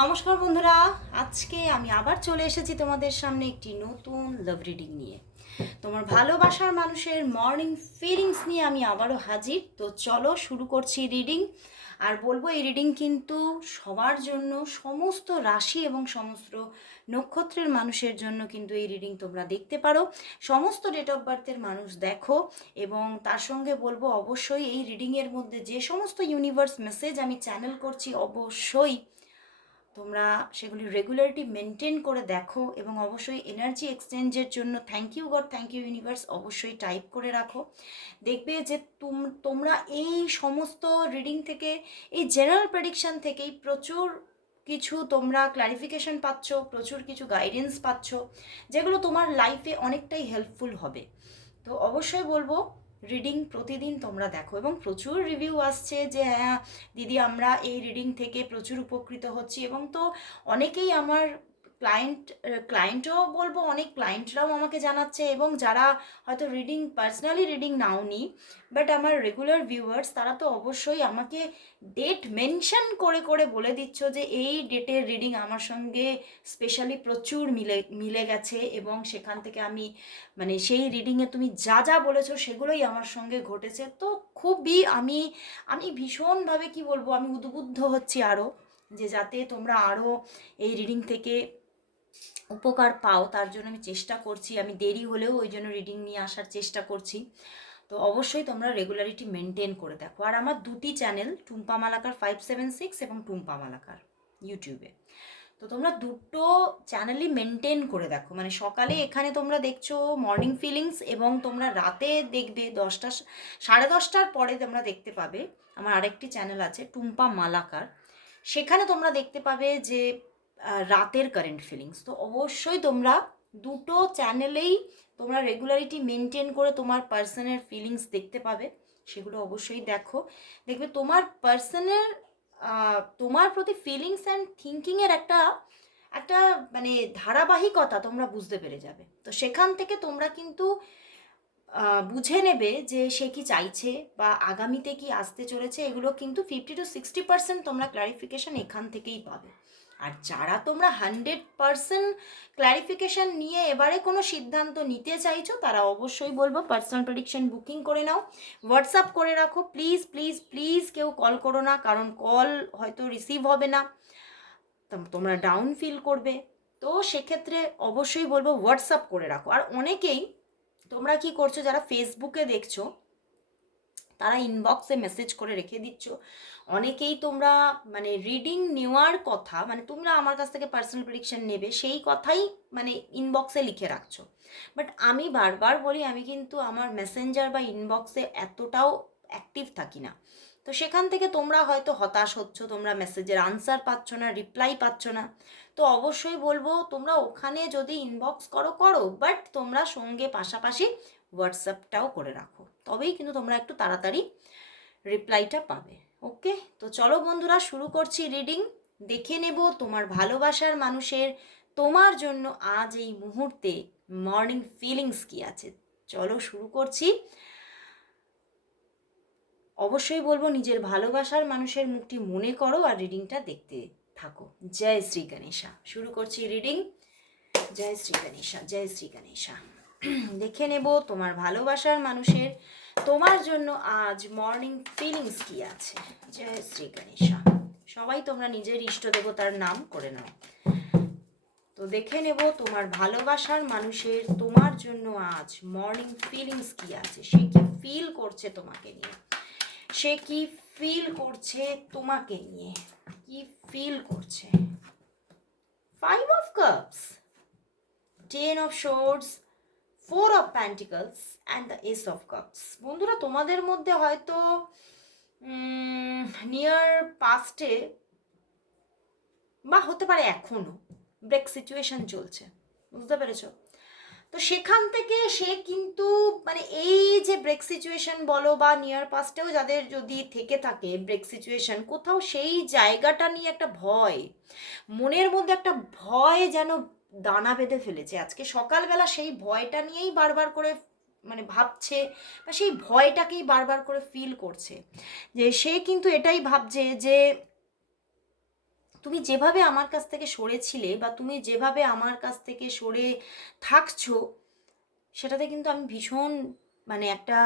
নমস্কার বন্ধুরা, আজকে আমি আবার চলে এসেছি তোমাদের সামনে একটি নতুন লাভ রিডিং নিয়ে। তোমার ভালোবাসার মানুষের মর্নিং ফিলিংস নিয়ে আমি আবারও হাজির। তো চলো শুরু করছি রিডিং আর বলব, এই রিডিং কিন্তু সবার জন্য সমস্ত রাশি এবং সমস্ত নক্ষত্রের মানুষের জন্য কিন্তু এই রিডিং তোমরা দেখতে পারো। সমস্ত ডেট অফ বার্থের মানুষ দেখো এবং তার সঙ্গে বলব, অবশ্যই এই রিডিংয়ের মধ্যে যে সমস্ত ইউনিভার্স মেসেজ আমি চ্যানেল করছি, অবশ্যই তোমরা সেগুলি রেগুলারিটি মেনটেন করে দেখো এবং অবশ্যই এনার্জি এক্সচেঞ্জের জন্য thank you god thank you universe অবশ্যই টাইপ করে রাখো। দেখবে যে তুম, তোমরা এই সমস্ত রিডিং থেকে, এই জেনারেল প্রেডিকশান থেকেই প্রচুর কিছু তোমরা ক্লারিফিকেশন পাচ্ছ, প্রচুর কিছু গাইডেন্স পাচ্ছ, যেগুলো তোমার লাইফে অনেকটাই হেল্পফুল হবে। তো অবশ্যই বলব রিডিং প্রতিদিন তোমরা দেখো এবং প্রচুর রিভিউ আসছে যে হ্যাঁ দিদি আমরা এই রিডিং থেকে প্রচুর উপকৃত হচ্ছি এবং তো অনেকেই আমার ক্লায়েন্ট ক্লায়েন্টও বলব, অনেক ক্লায়েন্টরাও আমাকে জানাচ্ছে এবং যারা হয়তো রিডিং পার্সোনালি রিডিং নাওনি বাট আমার রেগুলার ভিউয়ার্স তারা তো অবশ্যই আমাকে ডেট মেনশন করে করে বলে দিচ্ছ যে এই ডেটের রিডিং আমার সঙ্গে স্পেশালি প্রচুর মিলে মিলে গেছে এবং সেখান থেকে আমি মানে সেই রিডিংয়ে তুমি যা যা বলেছ সেগুলোই আমার সঙ্গে ঘটেছে। তো খুবই আমি আমি ভীষণভাবে কি বলব, আমি উদ্বুদ্ধ হচ্ছি আরও যে যাতে তোমরা আরও এই রিডিং থেকে উপকার পাও, তার জন্য আমি চেষ্টা করছি। আমি দেরি হলেও ওই জন্য রিডিং নিয়ে আসার চেষ্টা করছি। তো অবশ্যই তোমরা রেগুলারিটি মেনটেন করে দেখো। আর আমার দুটি channel Tumpa Malakar five seven six এবং টুম্পা মালাকার ইউটিউবে তো তোমরা দুটো চ্যানেলই মেনটেন করে দেখো। মানে সকালে এখানে তোমরা দেখছ মর্নিং ফিলিংস এবং তোমরা রাতে দেখবে দশটা, সাড়ে দশটার পরে তোমরা দেখতে পাবে। আমার আরেকটি চ্যানেল আছে টুম্পা মালাকার। সেখানে তোমরা দেখতে পাবে যে রাতের কারেন্ট ফিলিংস তো অবশ্যই তোমরা দুটো চ্যানেলেই তোমরা রেগুলারিটি মেনটেন করে তোমার পার্সনের ফিলিংস দেখতে পাবে, সেগুলো অবশ্যই দেখো। দেখবে তোমার পার্সনের তোমার প্রতি ফিলিংস অ্যান্ড থিঙ্কিংয়ের একটা একটা মানে ধারাবাহিকতা তোমরা বুঝতে পেরে যাবে। তো সেখান থেকে তোমরা কিন্তু বুঝে নেবে যে সে কি চাইছে বা আগামীতে কি আসতে চলেছে, এগুলো কিন্তু ফিফটি টু সিক্সটি পার্সেন্ট তোমরা ক্লারিফিকেশান এখান থেকেই পাবে। আর যারা তোমরা হান্ড্রেড পার্সেন্ট ক্লারিফিকেশন নিয়ে এবারে কোনো সিদ্ধান্ত নিতে চাইছো, তারা অবশ্যই বলব পার্সোনাল প্রেডিকশন বুকিং করে নাও। হোয়াটসঅ্যাপ করে রাখো। প্লিজ প্লিজ প্লিজ কেউ কল করো না, কারণ কল হয়তো রিসিভ হবে না। তোমরা ডাউন ফিল করবে। তো সেক্ষেত্রে অবশ্যই বলব হোয়াটসঅ্যাপ করে রাখো। আর অনেকেই তোমরা কি করছ, যারা ফেসবুকে দেখছ তারা ইনবক্সে মেসেজ করে রেখে দিচ্ছ। অনেকেই তোমরা মানে রিডিং নেওয়ার কথা মানে তোমরা আমার কাছ থেকে পার্সোনাল প্রেডিকশন নেবে, সেই কথাই মানে ইনবক্সে লিখে রাখছো। বাট আমি বারবার বলি, আমি কিন্তু আমার মেসেঞ্জার বা ইনবক্সে এতটাও অ্যাক্টিভ থাকি না। তো সেখান থেকে তোমরা হয়তো হতাশ হচ্ছ, তোমরা মেসেজের আনসার পাচ্ছ না রিপ্লাই পাচ্ছ না। তো অবশ্যই বলব, তোমরা ওখানে যদি ইনবক্স করো করো। বাট তোমরা সঙ্গে পাশাপাশি হোয়াটসঅ্যাপটাও করে রাখো। তবেই কিন্তু তোমরা একটু তাড়াতাড়ি রিপ্লাইটা পাবে। ওকে তো চলো বন্ধুরা, শুরু করছি রিডিং দেখে নেব তোমার ভালোবাসার মানুষের, তোমার জন্য আজ এই মুহূর্তে মর্নিং ফিলিংস কি আছে। চলো শুরু করছি। অবশ্যই বলব, নিজের ভালোবাসার মানুষের মুখটি মনে করো আর রিডিংটা দেখতে থাকো। জয় শ্রী গণেশা। শুরু করছি রিডিং জয় শ্রী গণেশা, জয় শ্রী গণেশা। দেখে নেব তোমার ভালোবাসার মানুষের। তোমার জন্য আজ মর্নিং ফিলিংস কি আছে? জয় শ্রী গণেশা। সবাই তোমরা নিজের ইষ্ট দেবতার নাম করে নাও। তো দেখে নেব তোমার ভালোবাসার মানুষের তোমার জন্য আজ মর্নিং ফিলিংস কি আছে? সে কি ফিল করছে তোমাকে নিয়ে? সে কি ফিল করছে তোমাকে নিয়ে? কি ফিল করছে? Five of cups ten of swords four of pentacles and the ace of cups বন্ধুরা, তোমাদের মধ্যে হয়তো নিয়ার পাস্টে বা হতে পারে এখনও ব্রেক সিচুয়েশন চলছে। বুঝতে পেরেছ? তো সেখান থেকে সে কিন্তু মানে এই যে ব্রেক সিচুয়েশন বলো বা নিয়ার পাস্টেও যাদের যদি থেকে থাকে ব্রেক সিচুয়েশন কোথাও সেই জায়গাটা নিয়ে একটা ভয়, মনের মধ্যে একটা ভয় যেন দানা বেঁধে ফেলেছে। আজকে সকালবেলা সেই ভয়টা নিয়েই বারবার করে মানে ভাবছে বা সেই ভয়টাকেই বারবার করে ফিল করছে। যে সে কিন্তু এটাই ভাবছে যে তুমি যেভাবে আমার কাছ থেকে সরেছিলে বা তুমি যেভাবে আমার কাছ থেকে সরে থাকছো, সেটাতে কিন্তু আমি ভীষণ মানে একটা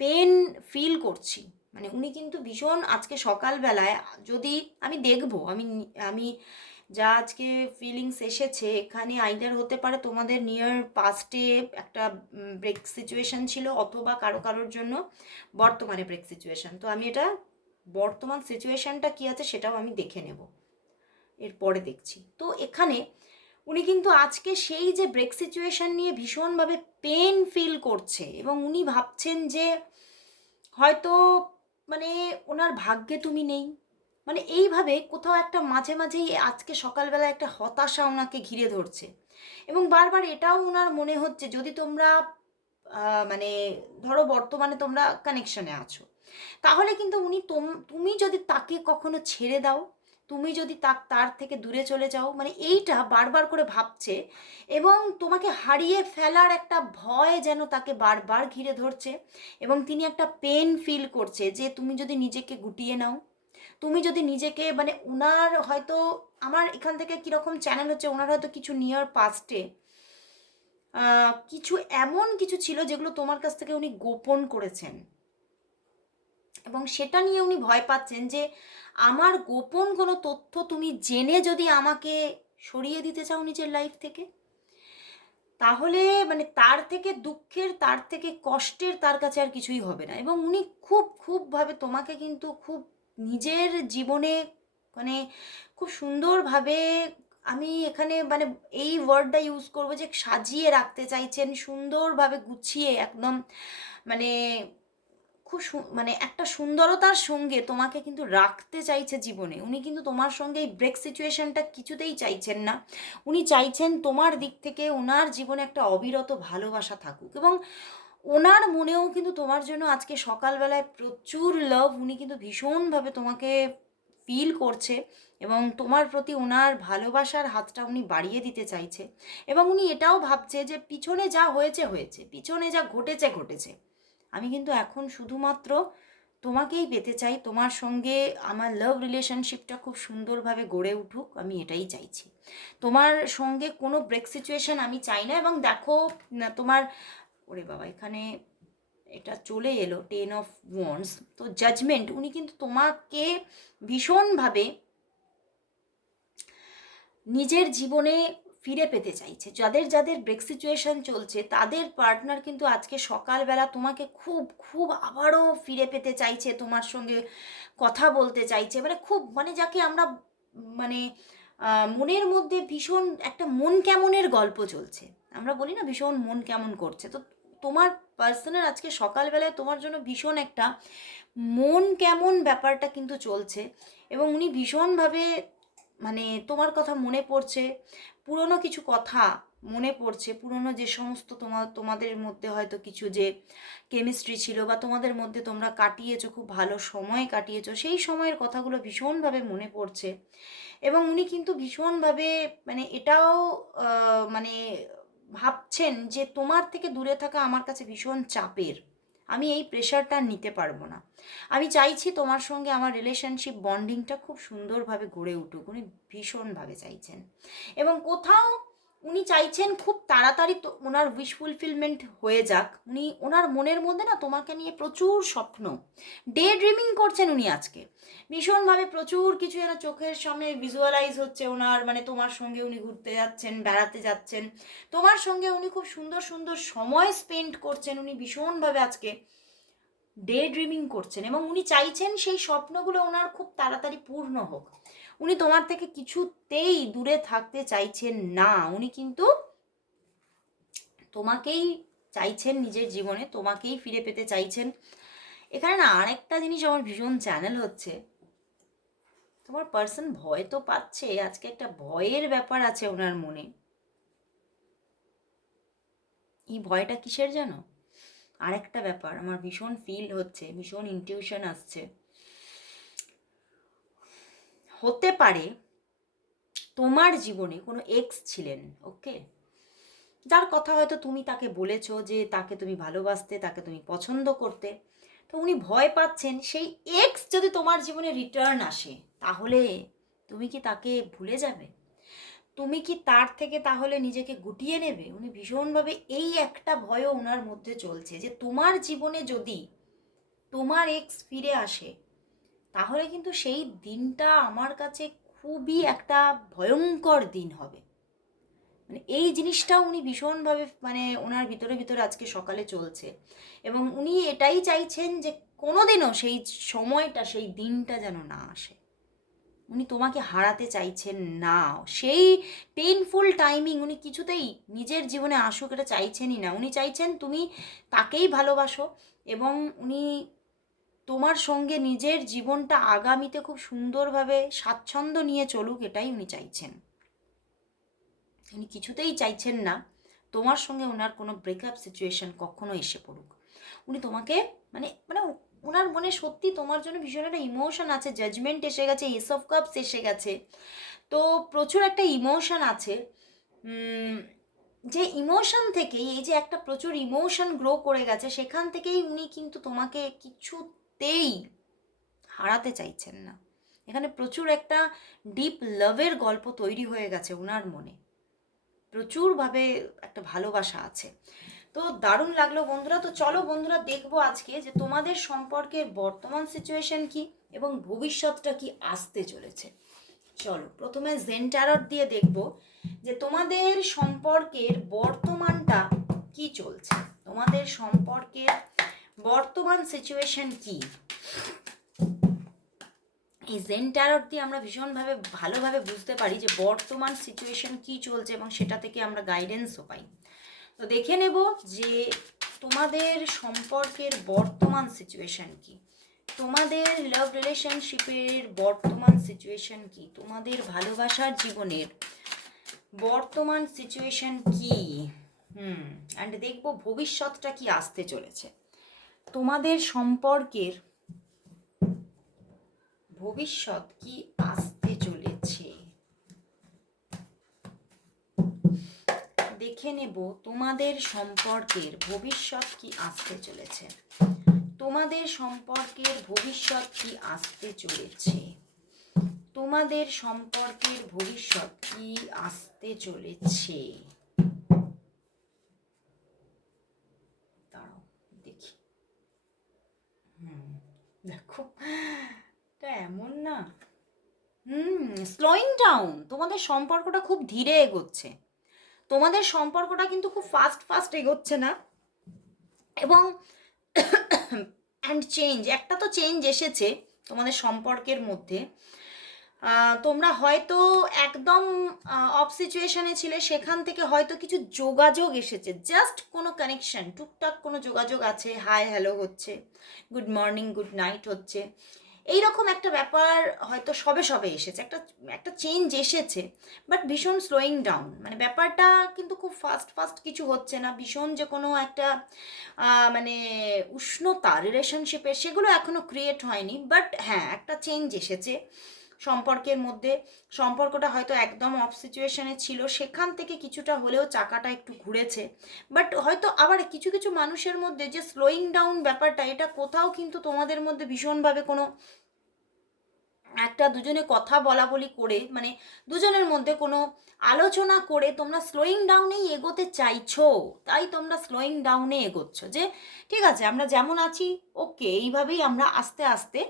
পেন ফিল করছি। মানে উনি কিন্তু ভীষণ আজকে সকালবেলায় যদি আমি দেখব, আমি আমি যা আজকে ফিলিংস এসেছে, এখানে আইদার হতে পারে তোমাদের নিয়ার পাস্টে একটা ব্রেক সিচুয়েশন ছিল অথবা কারও কারোর জন্য বর্তমানে ব্রেক সিচুয়েশান তো আমি এটা বর্তমান সিচুয়েশানটা কী আছে সেটাও আমি দেখে নেব। এরপরে দেখছি। তো এখানে উনি কিন্তু আজকে সেই যে ব্রেক সিচুয়েশন নিয়ে ভীষণভাবে পেন ফিল করছে এবং উনি ভাবছেন যে হয়তো মানে ওনার ভাগ্যে তুমি নেই। মানে এইভাবে কোথাও একটা মাঝে মাঝেই আজকে সকালবেলা একটা হতাশা ওনাকে ঘিরে ধরছে। এবং বারবার এটাও ওনার মনে হচ্ছে, যদি তোমরা মানে ধরো বর্তমানে তোমরা কানেকশনে আছো, তাহলে কিন্তু উনি তোম- যদি তাকে কখনো ছেড়ে দাও, তুমি যদি তার থেকে দূরে চলে যাও মানে এইটা বারবার করে ভাবছে এবং তোমাকে হারিয়ে ফেলার একটা ভয় যেন তাকে বারবার ঘিরে ধরছে এবং তিনি একটা পেন ফিল করছে যে তুমি যদি নিজেকে গুটিয়ে নাও তুমি যদি নিজেকে মানে ওনার হয়তো আমার এখান থেকে কীরকম চ্যানেল হচ্ছে ওনার হয়তো কিছু নিয়ার পাস্টে কিছু এমন কিছু ছিল যেগুলো তোমার কাছ থেকে উনি গোপন করেছেন। এবং সেটা নিয়ে উনি ভয় পাচ্ছেন যে আমার গোপন কোনো তথ্য তুমি জেনে যদি আমাকে সরিয়ে দিতে চাও নিজের লাইফ থেকে, তাহলে মানে তার থেকে দুঃখের, তার থেকে কষ্টের তার কাছে আর কিছুই হবে না। এবং উনি খুব খুবভাবে তোমাকে কিন্তু খুব নিজের জীবনে মানে খুব সুন্দরভাবে আমি এখানে মানে এই ওয়ার্ডটা ইউজ করব যে সাজিয়ে রাখতে চাইছেন, সুন্দরভাবে গুছিয়ে একদম মানে খুব মানে একটা সুন্দরতার সঙ্গে তোমাকে কিন্তু রাখতে চাইছে জীবনে। উনি কিন্তু তোমার সঙ্গে এই ব্রেক সিচুয়েশনটা কিছুতেই চাইছেন না। উনি চাইছেন তোমার দিক থেকে ওনার জীবনে একটা অবিরত ভালোবাসা থাকুক এবং ওনার মনেও কিন্তু তোমার জন্য আজকে সকালবেলায় প্রচুর লাভ উনি কিন্তু ভীষণভাবে তোমাকে ফিল করছে এবং তোমার প্রতি ওনার ভালোবাসার হাতটা উনি বাড়িয়ে দিতে চাইছে এবং উনি এটাও ভাবছে যে পিছনে যা হয়েছে হয়েছে। পিছনে যা ঘটেছে ঘটেছে। আমি কিন্তু এখন শুধুমাত্র তোমাকেই পেতে চাই, তোমার সঙ্গে আমার লাভ রিলেশনশিপটা খুব সুন্দরভাবে গড়ে উঠুক, আমি এটাই চাইছি। তোমার সঙ্গে কোনো ব্রেক সিচুয়েশন আমি চাই না এবং দেখো, তোমার ওরে বাবা, এখানে এটা চলে এলো টেন অফ ওয়ান্স তো জাজমেন্ট উনি কিন্তু তোমাকে ভীষণভাবে নিজের জীবনে ফিরে পেতে চাইছে। যাদের যাদের ব্রেক সিচুয়েশন চলছে, তাদের পার্টনার কিন্তু আজকে সকালবেলা তোমাকে খুব খুব আবারও ফিরে পেতে চাইছে, তোমার সঙ্গে কথা বলতে চাইছে। মানে খুব মানে যাকে আমরা মানে মনের মধ্যে ভীষণ একটা মন কেমনের গল্প চলছে। আমরা বলি না ভীষণ মন কেমন করছে। তো তোমার পার্সনের আজকে সকালবেলায় তোমার জন্য ভীষণ একটা মন কেমন ব্যাপারটা কিন্তু চলছে এবং উনি ভীষণভাবে মানে তোমার কথা মনে পড়ছে, পুরনো কিছু কথা মনে পড়ছে, পুরনো যে সমস্ত তোমার তোমাদের মধ্যে হয়তো কিছু যে কেমিস্ট্রি ছিল বা তোমাদের মধ্যে তোমরা কাটিয়েছো, খুব ভালো সময় কাটিয়েছো, সেই সময়ের কথাগুলো ভীষণভাবে মনে পড়ছে এবং উনি কিন্তু ভীষণভাবে মানে এটাও মানে ভাবছেন যে তোমার থেকে দূরে থাকা আমার কাছে ভীষণ চাপের। আমি এই প্রেশারটা নিতে পারব না। আমি চাইছি তোমার সঙ্গে আমার রিলেশনশিপ বন্ডিংটা খুব সুন্দরভাবে গড়ে উঠুক। উনি ভীষণভাবে চাইছেন। এবং কোথাও উনি চাইছেন খুব তাড়াতাড়ি তো ওনার উইশ ফুলফিলমেন্ট হয়ে যাক। উনি, ওনার মনের মধ্যে না তোমাকে নিয়ে প্রচুর স্বপ্ন। ডে ড্রিমিং করছেন উনি আজকে। ভীষণভাবে প্রচুর কিছু যেন চোখের সামনে ভিজুয়ালাইজ হচ্ছে ওনার মানে তোমার সঙ্গে উনি ঘুরতে যাচ্ছেন, বেড়াতে যাচ্ছেন। তোমার সঙ্গে উনি খুব সুন্দর সুন্দর সময় স্পেন্ড করছেন, উনি ভীষণভাবে আজকে ডে ড্রিমিং করছেন এবং উনি চাইছেন সেই স্বপ্নগুলো ওনার খুব তাড়াতাড়ি পূর্ণ হোক। উনি তোমার থেকে কিছুতেই দূরে থাকতে চাইছেন না। উনি কিন্তু তোমাকেই চাইছেন নিজের জীবনে, তোমাকেই ফিরে পেতে চাইছেন। এখানে না আরেকটা জিনিস আমার ভীষণ চ্যানেল হচ্ছে তোমার পার্সন ভয় তো পাচ্ছে, আজকে একটা ভয়ের ব্যাপার আছে ওনার মনে। এই ভয়টা কিসের জানো? আরেকটা ব্যাপার, আমার ভীষণ ফিল হচ্ছে, ভীষণ ইনটিউশন আসছে। হতে পারে তোমার জীবনে কোনো এক্স ছিলেন ওকে যার কথা হয়তো তুমি তাকে বলেছ যে তাকে তুমি ভালোবাসতে, তাকে তুমি পছন্দ করতে। তো উনি ভয় পাচ্ছেন, সেই এক্স যদি তোমার জীবনে রিটার্ন আসে তাহলে তুমি কি তাকে ভুলে যাবে? তুমি কি তার থেকে তাহলে নিজেকে গুটিয়ে নেবে? উনি ভীষণভাবে এই একটা ভয়ও ওনার মধ্যে চলছে যে তোমার জীবনে যদি তোমার এক্স ফিরে আসে, তাহলে কিন্তু সেই দিনটা আমার কাছে খুবই একটা ভয়ঙ্কর দিন হবে। মানে এই জিনিসটা উনি ভীষণভাবে মানে ওনার ভিতরে ভিতরে আজকে সকালে চলছে এবং উনি এটাই চাইছেন যে কোনোদিনও সেই সময়টা, সেই দিনটা যেন না আসে। উনি তোমাকে হারাতে চাইছেন না। সেই পেইনফুল টাইমিং উনি কিছুতেই নিজের জীবনে আসুক এটা চাইছেনই না। উনি চাইছেন তুমি তাকেই ভালোবাসো এবং উনি তোমার সঙ্গে নিজের জীবনটা আগামীতে খুব সুন্দরভাবে স্বাচ্ছন্দ্য নিয়ে চলুক এটাই উনি চাইছেন। উনি কিছুতেই চাইছেন না। তোমার সঙ্গে ওনার কোনো ব্রেকআপ সিচুয়েশন কখনো এসে পড়ুক। উনি তোমাকে মানে মানে ওনার মনে সত্যি তোমার জন্য ভীষণ একটা ইমোশন আছে জাজমেন্ট এসে গেছে এস অফ কাপস এসে গেছে। তো প্রচুর একটা ইমোশন আছে। যে ইমোশন থেকেই, এই যে একটা প্রচুর ইমোশন গ্রো করে গেছে, সেখান থেকেই উনি কিন্তু তোমাকে কিছুতেই হারাতে চাইছেন না। এখানে প্রচুর একটা ডিপ লাভের গল্প তৈরি হয়ে গেছে ওনার মনে। প্রচুরভাবে একটা ভালোবাসা আছে। তো দারুণ লাগল বন্ধুরা। তো চলো বন্ধুরা দেখব আজকে যে তোমাদের সম্পর্কের বর্তমান সিচুয়েশন কি এবং ভবিষ্যৎটা কি আসতে চলেছে। চলো প্রথমে জেন ট্যারট দিয়ে দেখব যে তোমাদের সম্পর্কের বর্তমানটা কি চলছে। তোমাদের সম্পর্কের বর্তমান সিচুয়েশন কি? এই জেন দিয়ে আমরা ভীষণভাবে, ভালোভাবে বুঝতে পারি যে বর্তমান সিচুয়েশন কি চলছে এবং সেটা থেকে আমরা গাইডেন্সও পাই। তো দেখে নেব যে তোমাদের সম্পর্কের বর্তমান সিচুয়েশন কি। তোমাদের লাভ রিলেশনশিপের বর্তমান সিচুয়েশন কি। তোমাদের ভালোবাসার জীবনের বর্তমান সিচুয়েশন কি। হুম অ্যান্ড দেখব ভবিষ্যৎটা কি আসতে চলেছে। তোমাদের সম্পর্কের ভবিষ্যৎ কি আসতে দেখে নেব তোমাদের সম্পর্কের ভবিষ্যৎ কি আসতে চলেছে। তোমাদের সম্পর্কের ভবিষ্যৎ কি আসতে চলেছে? তোমাদের সম্পর্কের ভবিষ্যৎ কি আসতে চলেছে? দাঁড়াও, দেখি। হুম, দেখো এমন না। হুম স্লোয়িং ডাউন তোমাদের সম্পর্কটা খুব ধীরে এগোচ্ছে। তোমাদের সম্পর্কটা কিন্তু খুব ফাস্ট ফাস্ট এগোচ্ছে না। এবং অ্যান্ড চেঞ্জ একটা তো চেঞ্জ এসেছে তোমাদের সম্পর্কের মধ্যে। তোমরা হয়তো একদম অফ সিচুয়েশনে ছিলে, সেখান থেকে হয়তো কিছু যোগাযোগ এসেছে। জাস্ট কোনো কানেকশন টুকটাক কোনো যোগাযোগ আছে। হাই হ্যালো হচ্ছে। গুড মর্নিং গুড নাইট হচ্ছে। এইরকম একটা ব্যাপার হয়তো সবে সবে এসেছে, একটা একটা চেঞ্জ এসেছে বাট ভীষণ স্লোয়িং ডাউন মানে ব্যাপারটা কিন্তু খুব ফাস্ট ফাস্ট কিছু হচ্ছে না, ভীষণ যে কোনো একটা মানে উষ্ণতা রিলেশনশিপের সেগুলো এখনও ক্রিয়েট হয়নি বাট হ্যাঁ একটা চেঞ্জ এসেছে। সম্পর্কের মধ্যে। সম্পর্কটা হয়তো একদম অফ সিচুয়েশনে ছিল। সেখান থেকে কিছুটা হলেও চাকাটা একটু ঘুরেছে। বাট হয়তো আবার কিছু কিছু মানুষের মধ্যে যে স্লোয়িং ডাউন ব্যাপারটা, এটা কোথাও কিন্তু তোমাদের মধ্যে ভীষণভাবে কোনো একটা দুজনে কথা বলা বলি করে মানে দুজনের মধ্যে কোনো আলোচনা করে তোমরা স্লোয়িং ডাউনেই এগোতে চাইছো, তাই তোমরা স্লোয়িং ডাউনে এগোচ্ছ যে, ঠিক আছে, আমরা যেমন আছি ওকে এইভাবেই আমরা আস্তে আস্তে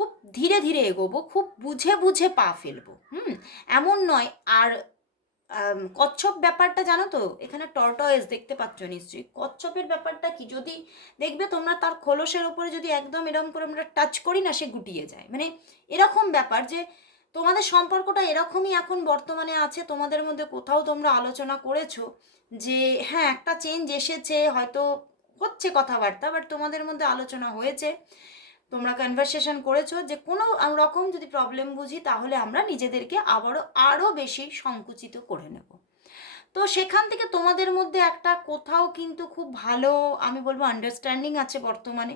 খুব ধীরে ধীরে এগোবো, খুব বুঝে বুঝে পা ফেলব। হুম? এমন নয়। আর কচ্ছপ ব্যাপারটা জানো তো? এখানে টর্টয়েস দেখতে পাচ্ছ নিশ্চয়ই। কচ্ছপের ব্যাপারটা কি? যদি দেখবে তোমরা তার খোলসের ওপরে যদি একদম এরকম করে আমরা টাচ করি না, সে গুটিয়ে যায়। মানে এরকম ব্যাপার যে তোমাদের সম্পর্কটা এরকমই এখন বর্তমানে আছে, তোমাদের মধ্যে কোথাও তোমরা আলোচনা করেছ যে হ্যাঁ একটা চেঞ্জ এসেছে, হয়তো হচ্ছে কথাবার্তা বাট তোমাদের মধ্যে আলোচনা হয়েছে। তোমরা কনভারসেশন করেছ যে কোনো রকম যদি প্রবলেম বুঝি, তাহলে আমরা নিজেদেরকে আবারও আরও বেশি সংকুচিত করে নেব। তো সেখান থেকে তোমাদের মধ্যে একটা কোথাও কিন্তু খুব ভালো, আমি বলব আন্ডারস্ট্যান্ডিং আছে বর্তমানে।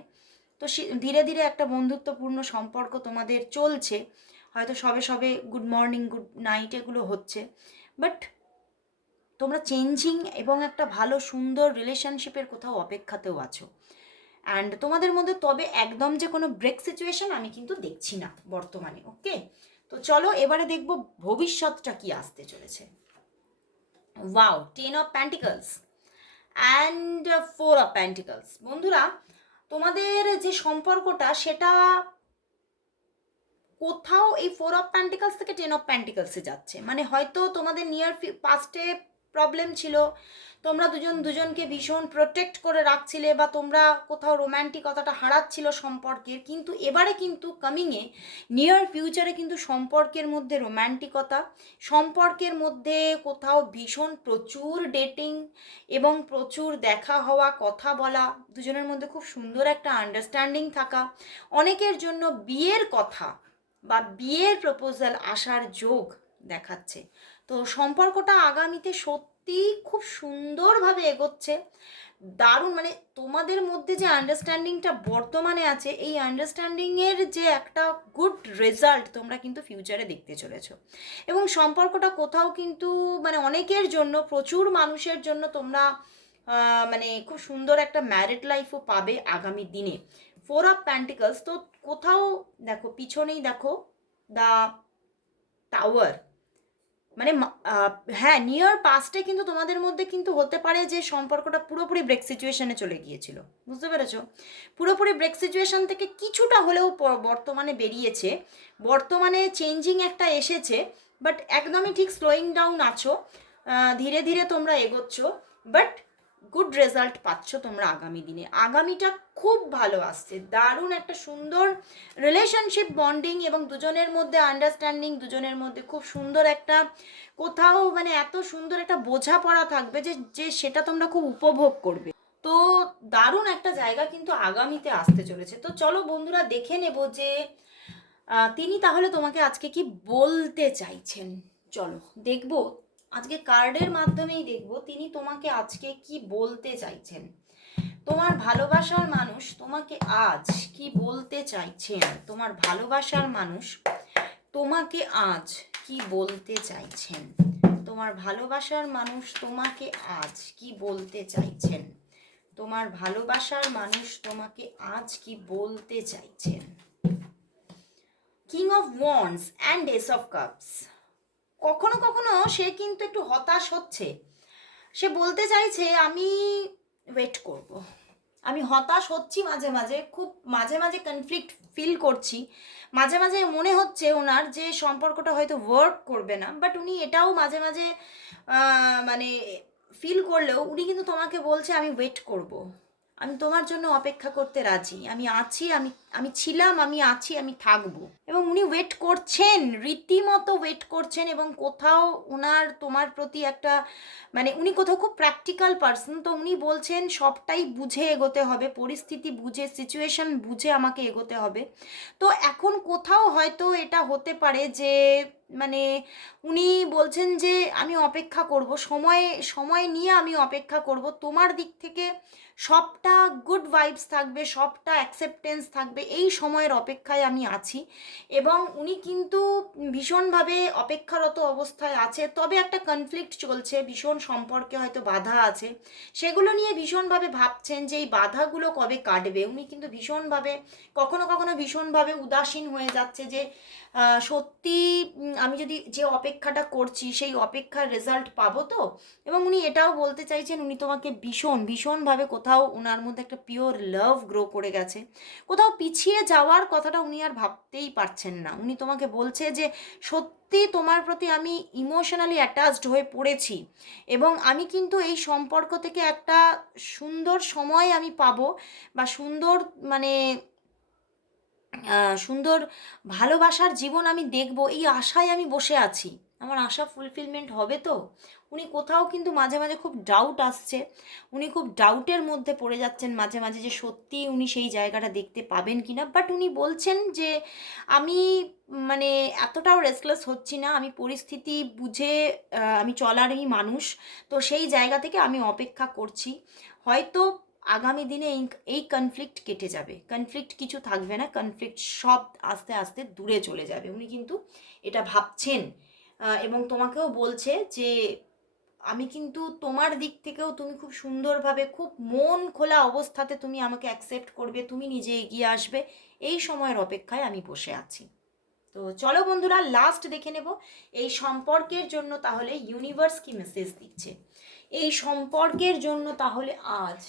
তো ধীরে ধীরে একটা বন্ধুত্বপূর্ণ সম্পর্ক তোমাদের চলছে। হয়তো সবে সবে গুড মর্নিং গুড নাইট এগুলো হচ্ছে। বাট তোমরা চেঞ্জিং এবং একটা ভালো, সুন্দর রিলেশনশিপের কোথাও অপেক্ষাতেও আছো। অ্যান্ড তোমাদের মধ্যে তবে একদম যে কোনো ব্রেক সিচুয়েশন আমি কিন্তু দেখছি না বর্তমানে ওকে তো চলো এবারে দেখব ভবিষ্যৎটা কি আসতে চলেছে। Wow ten of pentacles and four of pentacles বন্ধুরা, তোমাদের যে সম্পর্কটা সেটা কোথাও এই ফোর অফ প্যান্টিকলস থেকে টেন অফ প্যান্টিকলসে যাচ্ছে। মানে হয়তো তোমাদের নিয়ার পাস্টে প্রবলেম ছিল তোমরা দুজন দুজনকে ভীষণ প্রোটেক্ট করে রাখছিলে বা তোমরা কোথাও রোম্যান্টিকতাটা হারাচ্ছিল সম্পর্কের, কিন্তু এবারে কিন্তু কামিংয়ে নিয়ার ফিউচারে কিন্তু সম্পর্কের মধ্যে রোম্যান্টিকতা সম্পর্কের মধ্যে কোথাও ভীষণ প্রচুর ডেটিং এবং প্রচুর দেখা হওয়া, কথা বলা, দুজনের মধ্যে খুব সুন্দর একটা আন্ডারস্ট্যান্ডিং থাকা, অনেকের জন্য বিয়ের কথা বা বিয়ের প্রপোজাল আসার যোগ দেখাচ্ছে। তো সম্পর্কটা আগামীতে সত্যি খুব সুন্দরভাবে এগোচ্ছে। দারুণ মানে তোমাদের মধ্যে যে আন্ডারস্ট্যান্ডিংটা বর্তমানে আছে, এই আন্ডারস্ট্যান্ডিংয়ের যে একটা গুড রেজাল্ট তোমরা কিন্তু ফিউচারে দেখতে চলেছ। এবং সম্পর্কটা কোথাও কিন্তু মানে অনেকের জন্য, প্রচুর মানুষের জন্য তোমরা মানে খুব সুন্দর একটা ম্যারিড লাইফও পাবে আগামী দিনে। ফোর অফ প্যান্টিকলস তো কোথাও দেখো, পিছনেই দেখো দ্য টাওয়ার মানে হ্যাঁ নিয়ার পাস্টে কিন্তু তোমাদের মধ্যে কিন্তু হতে পারে যে সম্পর্কটা পুরোপুরি ব্রেক সিচুয়েশনে চলে গিয়েছিল। বুঝতে পেরেছ? পুরোপুরি ব্রেক সিচুয়েশন থেকে কিছুটা হলেও বর্তমানে বেরিয়েছে। বর্তমানে চেঞ্জিং একটা এসেছে বাট একদমই ঠিক স্লোয়িং ডাউন আছো। ধীরে ধীরে তোমরা এগোচ্ছ বাট গুড রেজাল্ট পাচ্ছ তোমরা আগামী দিনে। আগামীটা খুব ভালো আসছে। দারুণ একটা সুন্দর রিলেশনশিপ বন্ডিং এবং দুজনের মধ্যে আন্ডারস্ট্যান্ডিং দুজনের মধ্যে খুব সুন্দর একটা কোথাও মানে এত সুন্দর একটা বোঝাপড়া থাকবে যে যে সেটা তোমরা খুব উপভোগ করবে। তো দারুণ একটা জায়গা কিন্তু আগামীতে আসতে চলেছে। তো চলো বন্ধুরা দেখে নেব যে তিনি তাহলে তোমাকে আজকে কি বলতে চাইছেন? চলো দেখব। আজকে কার্ডের মাধ্যমেই দেখব তিনি তোমাকে আজকে কি বলতে চাইছেন। তোমার ভালোবাসার মানুষ তোমাকে আজ কি বলতে চাইছেন? তোমার ভালোবাসার মানুষ তোমাকে আজ কি বলতে চাইছেন? তোমার ভালোবাসার মানুষ তোমাকে আজ কি বলতে চাইছেন? তোমার ভালোবাসার মানুষ তোমাকে আজ কি বলতে চাইছেন? King of wands and ace of cups কখনো কখনো সে কিন্তু একটু হতাশ হচ্ছে সে বলতে চাইছে, আমি ওয়েট করব। আমি হতাশ হচ্ছি মাঝে মাঝে, খুব মাঝে মাঝে কনফ্লিক্ট ফিল করছি মাঝে মাঝে মনে হচ্ছে ওনার যে সম্পর্কটা হয়তো ওয়ার্ক করবে না বাট উনি এটাও মাঝে মাঝে মানে ফিল করলেও উনি কিন্তু তোমাকে বলছে, আমি ওয়েট করব। আমি তোমার জন্য অপেক্ষা করতে রাজি। আমি আছি, আমি আমি ছিলাম, আমি আছি, আমি থাকব। এবং উনি ওয়েট করছেন, রীতিমতো ওয়েট করছেন এবং কোথাও ওনার তোমার প্রতি একটা মানে উনি কোথাও খুব প্র্যাকটিক্যাল পার্সন তো উনি বলছেন, সবটাই বুঝে এগোতে হবে, পরিস্থিতি বুঝে সিচুয়েশন বুঝে আমাকে এগোতে হবে। তো এখন কোথাও হয়তো এটা হতে পারে যে মানে উনি বলছেন যে, আমি অপেক্ষা করব, সময় সময় নিয়ে আমি অপেক্ষা করব। তোমার দিক থেকে সবটা গুড ভাইবস থাকবে, সবটা অ্যাকসেপ্টেন্স থাকবে, এই সময়ের অপেক্ষায় আমি আছি। এবং উনি কিন্তু ভীষণভাবে অপেক্ষারত অবস্থায় আছে। তবে একটা কনফ্লিক্ট চলছে, ভীষণ সম্পর্কে হয়তো বাধা আছে। সেগুলো নিয়ে ভীষণভাবে ভাবছেন যে এই বাধাগুলো কবে কাটবে। উনি কিন্তু ভীষণভাবে, কখনো কখনো ভীষণভাবে উদাসীন হয়ে যাচ্ছে যে সত্যি আমি যদি যে অপেক্ষাটা করছি, সেই অপেক্ষার রেজাল্ট পাবো তো? এবং উনি এটাও বলতে চাইছেন, উনি তোমাকে ভীষণ, ভীষণভাবে কোথাও ওনার মধ্যে একটা পিওর লাভ গ্রো করে গেছে। কোথাও পিছিয়ে যাওয়ার কথাটা উনি আর ভাবতেই পারছেন না। উনি তোমাকে বলছে যে, সত্যি তোমার প্রতি আমি ইমোশনালি অ্যাটাচড হয়ে পড়েছি এবং আমি কিন্তু এই সম্পর্ক থেকে একটা সুন্দর সময় আমি পাবো বা সুন্দর মানে সুন্দর ভালোবাসার জীবন আমি দেখব, এই আশায় আমি বসে আছি। আমার আশা ফুলফিলমেন্ট হবে তো? উনি কোথাও কিন্তু মাঝে মাঝে খুব ডাউট আসছে। উনি খুব ডাউটের মধ্যে পড়ে যাচ্ছেন মাঝে মাঝে যে সত্যি উনি সেই জায়গাটা দেখতে পাবেন কি না বাট উনি বলছেন যে, আমি মানে এতটাও রেস্টলেস হচ্ছি না। আমি পরিস্থিতি বুঝে আমি চলারই মানুষ। তো সেই জায়গা থেকে আমি অপেক্ষা করছি। হয়তো আগামী দিনে এই কনফ্লিক্ট কেটে যাবে। কনফ্লিক্ট কিছু থাকবে না। কনফ্লিক্ট সব আস্তে আস্তে দূরে চলে যাবে। উনি কিন্তু এটা ভাবছেন। এবং তোমাকেও বলছে যে আমি কিন্তু তোমার দিক থেকেও তুমি খুব সুন্দরভাবে, খুব মন খোলা অবস্থাতে তুমি আমাকে অ্যাকসেপ্ট করবে, তুমি নিজে এগিয়ে আসবে। এই সময়ের অপেক্ষায় আমি বসে আছি। তো চলো বন্ধুরা লাস্ট দেখে নেব। এই সম্পর্কের জন্য তাহলে ইউনিভার্স কি মেসেজ দিচ্ছে? এই সম্পর্কের জন্য তাহলে আজ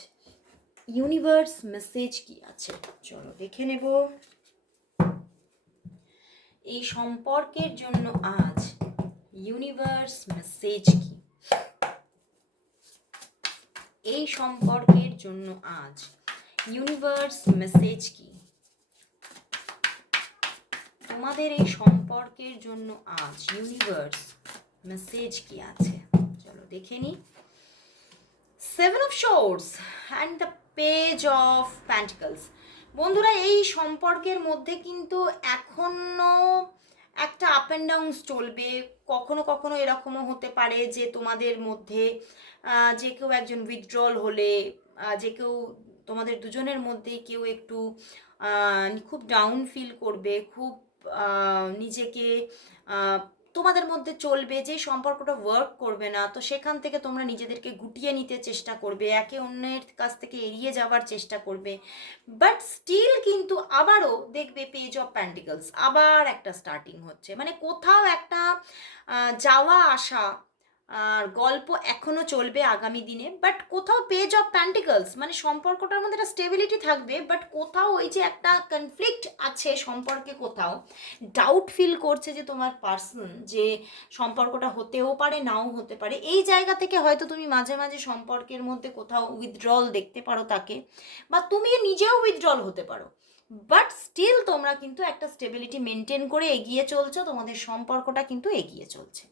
ইউনিভার্স মেসেজ কি আছে? চলো দেখে নেব। এই সম্পর্কের জন্য আজ ইউনিভার্স মেসেজ কি? এই সম্পর্কের জন্য আজ ইউনিভার্স মেসেজ কি? তোমাদের এই সম্পর্কের জন্য আজ ইউনিভার্স মেসেজ কি আছে? চলো দেখে নিই seven of swords and the page of pentacles বন্ধুরা, এই সম্পর্কের মধ্যে কিন্তু এখনও একটা আপ অ্যান্ড ডাউনস চলবে, কখনো কখনো এরকমও হতে পারে যে তোমাদের মধ্যে যে কেউ একজন উইথড্রল হলে যে কেউ তোমাদের দুজনের মধ্যে কেউ একটু খুব ডাউন ফিল করবে, খুব নিজেকে তোমাদের মধ্যে চলবে, যে সম্পর্কটা ওয়ার্ক করবে না, তো সেখান থেকে তোমরা নিজেদেরকে গুটিয়ে নিতে চেষ্টা করবে, একে অন্যের কাছ থেকে এড়িয়ে যাওয়ার চেষ্টা করবে। বাট স্টিল কিন্তু আবারও দেখবে পেজ অফ প্যান্টিকলস আবার একটা স্টার্টিং হচ্ছে। মানে কোথাও একটা যাওয়া আসা আর গল্প এখনও চলবে আগামী দিনে বাট কোথাও পেজ অফ প্যান্টিকলস মানে সম্পর্কটার মধ্যে একটা স্টেবিলিটি থাকবে বাট কোথাও ওই যে একটা কনফ্লিক্ট আছে সম্পর্কে কোথাও ডাউট ফিল করছে যে তোমার পার্সন যে সম্পর্কটা হতেও পারে, নাও হতে পারে, এই জায়গা থেকে হয়তো তুমি মাঝে মাঝে সম্পর্কের মধ্যে কোথাও উইথড্রল দেখতে পারো তাকে, বা তুমি নিজেও উইথড্রল হতে পারো বাট স্টিল তোমরা কিন্তু একটা স্টেবিলিটি মেনটেন করে এগিয়ে চলছো, তোমাদের সম্পর্কটা কিন্তু এগিয়ে চলছে,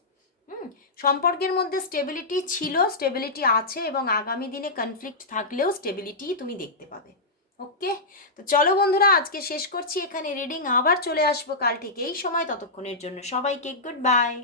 হুম? সম্পর্কের মধ্যে স্টেবিলিটি ছিল স্টেবিলিটি আছে এবং আগামী দিনে কনফ্লিক্ট থাকলেও স্টেবিলিটি তুমি দেখতে পাবে। ওকে তো চলো বন্ধুরা, আজকে শেষ করছি। এখানে রিডিং আবার চলে আসব। কাল ঠিক এই সময়, ততক্ষণের জন্য সবাইকে গুড বাই